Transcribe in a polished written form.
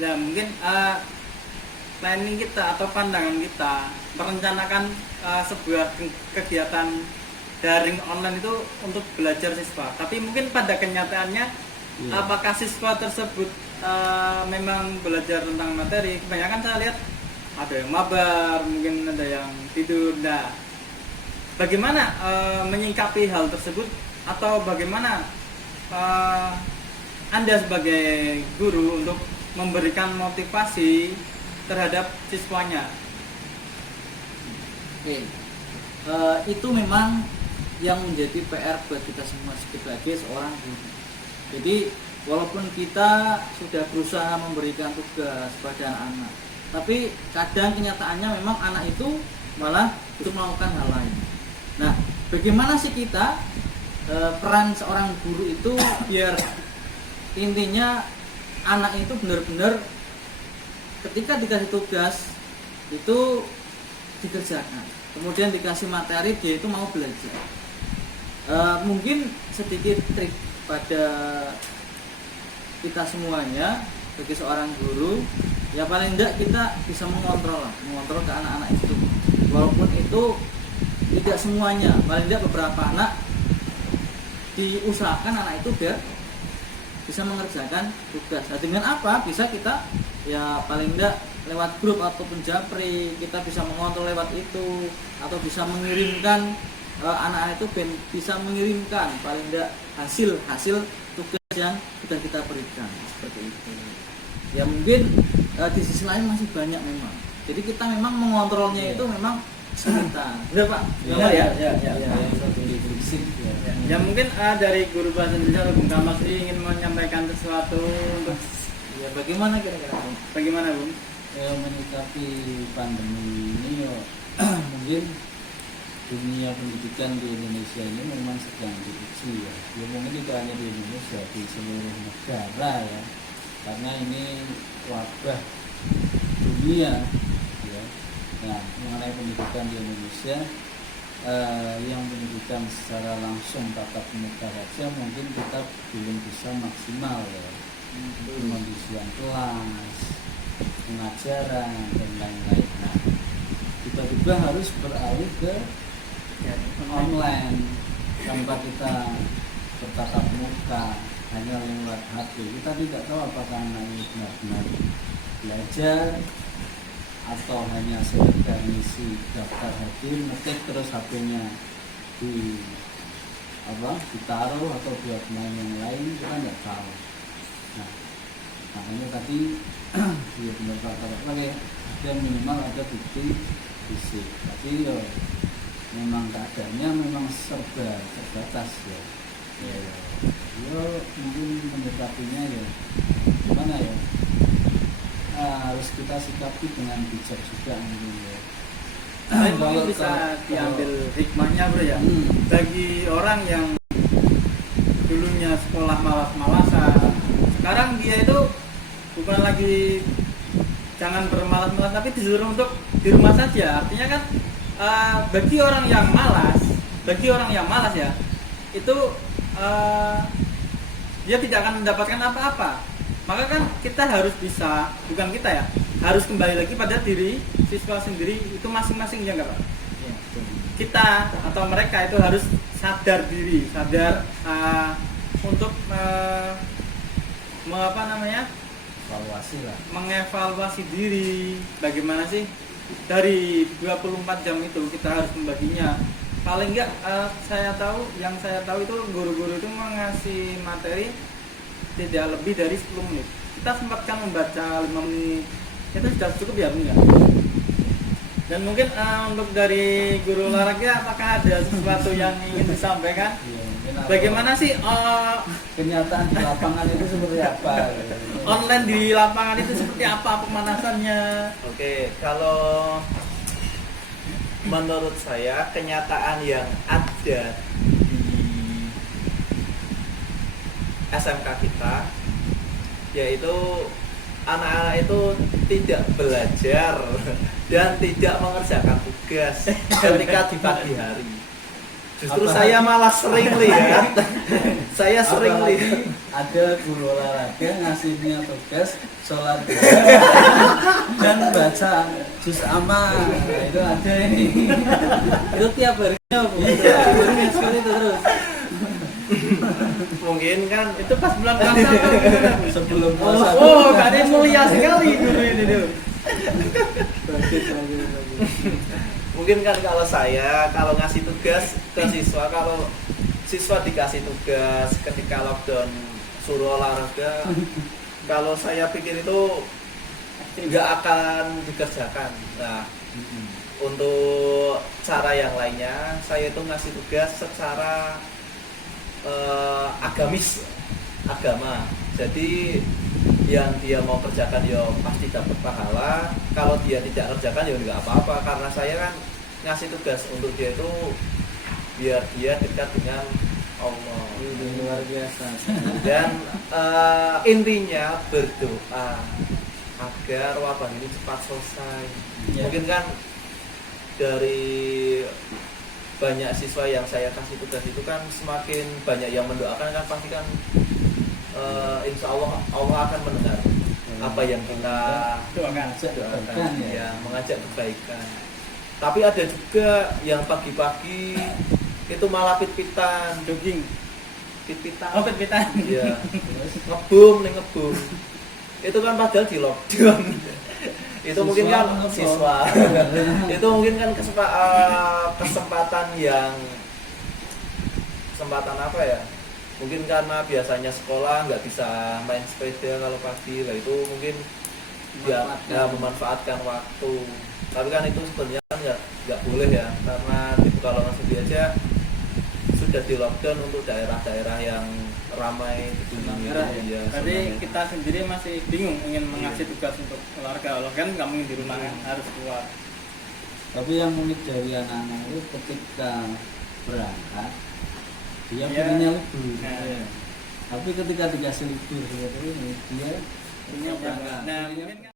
Nah, mungkin planning kita atau pandangan kita merencanakan sebuah kegiatan daring online itu untuk belajar siswa. Tapi mungkin pada kenyataannya, apakah siswa tersebut memang belajar tentang materi? Kebanyakan saya lihat ada yang mabar, mungkin ada yang tidur. Nah, bagaimana menyikapi hal tersebut, atau bagaimana Anda sebagai guru untuk memberikan motivasi terhadap siswanya? Oke, itu memang yang menjadi PR buat kita semua sebagai seorang guru. Jadi walaupun kita sudah berusaha memberikan tugas pada anak-anak, tapi kadang kenyataannya memang anak itu malah itu melakukan hal lain. Nah, bagaimana sih kita peran seorang guru itu biar intinya anak itu benar-benar ketika dikasih tugas itu dikerjakan, kemudian dikasih materi dia itu mau belajar. Mungkin sedikit trik pada kita semuanya bagi seorang guru, ya paling tidak kita bisa mengontrol ke anak-anak itu, walaupun itu tidak semuanya, paling tidak beberapa anak diusahakan anak itu biar bisa mengerjakan tugas. Nah, dengan apa bisa kita ya paling tidak lewat grup ataupun japri kita bisa mengontrol lewat itu, atau bisa mengirimkan anak-anak itu bisa mengirimkan paling tidak hasil tugas yang sudah kita berikan seperti itu. Ya mungkin di sisi lain masih banyak memang. Jadi kita memang mengontrolnya itu memang kesulitan. Benar Pak? Ya. Ya mungkin dari guru bahasa Indonesia atau Bung Kamal ingin menyampaikan sesuatu untuk ya bagaimana kira-kira? Bagaimana Bung? Menyikapi pandemi ini mungkin dunia pendidikan di Indonesia ini memang sedang diuji ya. Ya mungkin tidak hanya di Indonesia, di seluruh negara ya. Karena ini wabah dunia ya. Nah, mengenai pendidikan di Indonesia, yang pendidikan secara langsung tatap muka saja mungkin kita belum bisa maksimal ya. Pemengisian kelas, pengajaran dan lain-lain. Nah, tiba-tiba harus beralih ke online tanpa kita bertatap muka, hanya lewat HP. Kita tidak tahu apakah anak ini benar-benar belajar atau hanya sekedar ngisi daftar hadir, ngetik terus HP-nya ditaruh atau buat main yang lain, kita nggak tahu. Nah, makanya tadi dia benar lagi ya, minimal ada bukti fisik. Tapi memang keadaannya memang serba terbatas ya. Mungkin mendekapinya ya gimana ya, harus kita sikapi dengan bijak juga mungkin ya. Kalau bisa diambil hikmahnya bro ya, bagi orang yang dulunya sekolah malas-malasan, sekarang dia itu bukan lagi jangan bermalas-malas tapi disuruh untuk di rumah saja. Artinya kan bagi orang yang malas ya, itu dia tidak akan mendapatkan apa-apa. Maka kan kita harus bisa, bukan kita ya, harus kembali lagi pada diri siswa sendiri itu masing-masing ya enggak Pak? Ya, kita atau mereka itu harus sadar diri, untuk mengevaluasi diri. Bagaimana sih dari 24 jam itu kita harus membaginya. Paling enggak yang saya tahu itu guru-guru itu mengasih materi tidak lebih dari 10 menit. Kita sempatkan membaca 5 menit, itu sudah cukup ya enggak? Dan mungkin untuk dari guru olahraga, apakah ada sesuatu yang ingin disampaikan? Bagaimana sih kenyataan di lapangan itu seperti apa? Online di lapangan itu seperti apa pemanasannya? Oke, kalau menurut saya kenyataan yang ada di SMK kita yaitu anak-anak itu tidak belajar dan tidak mengerjakan tugas ketika di pagi hari. Justru saya malah sering lihat. Saya sering Apalagi lihat. ada guru olahraga ngasihnya tugas sholat dan baca juz amma. Nah, itu ada ini. Itu tiap harinya Bu. Gurunya sekali itu terus. Mungkin kan Itu pas bulan puasa apa gimana, Bu? Sebelum puasa. Oh, ada yang mulia sekali guru ini tuh. mungkin kan kalau ngasih tugas ke siswa, kalau siswa dikasih tugas ketika lockdown suruh olahraga, kalau saya pikir itu nggak akan dikerjakan. Nah, untuk cara yang lainnya, saya itu ngasih tugas secara agama. Jadi yang dia mau kerjakan ya pasti dapat pahala. Kalau dia tidak kerjakan ya nggak apa-apa, karena saya kan ngasih tugas untuk dia itu biar dia dekat dengan Allah. Luar biasa. Dan intinya berdoa agar wabah ini cepat selesai. Ya. Mungkin kan dari banyak siswa yang saya kasih tugas itu kan semakin banyak yang mendoakan kan pasti kan insya Allah akan mendengar apa yang kita Doakan. doakan, ya mengajak kebaikan. Tapi ada juga yang pagi-pagi itu malah pit-pitan, Jogging. pit-pitan. Oh, pit-pitan. Iya. Ngebum. Itu kan padahal di lockdown. Itu mungkin kan siswa. Itu mungkin kan kesempatan apa ya? Mungkin karena biasanya sekolah nggak bisa main sepeda kalau pagi, lah itu mungkin ya memanfaatkan waktu. Tapi kan itu sebenarnya kan nggak boleh ya, karena di Pekalongan sendiri aja sudah di lockdown untuk daerah-daerah yang ramai Zona dikunjungi. merah ya. Iya, Berarti zona merah. kita sendiri masih bingung ingin mengasih tugas untuk olahraga. Kan nggak mungkin di rumah kan, harus keluar. Tapi yang unik dari anak-anak itu ketika berangkat dia Iya. pengennya libur. Nah. Tapi ketika dikasih libur seperti ini dia Punya berangkat. Nah, mungkin kan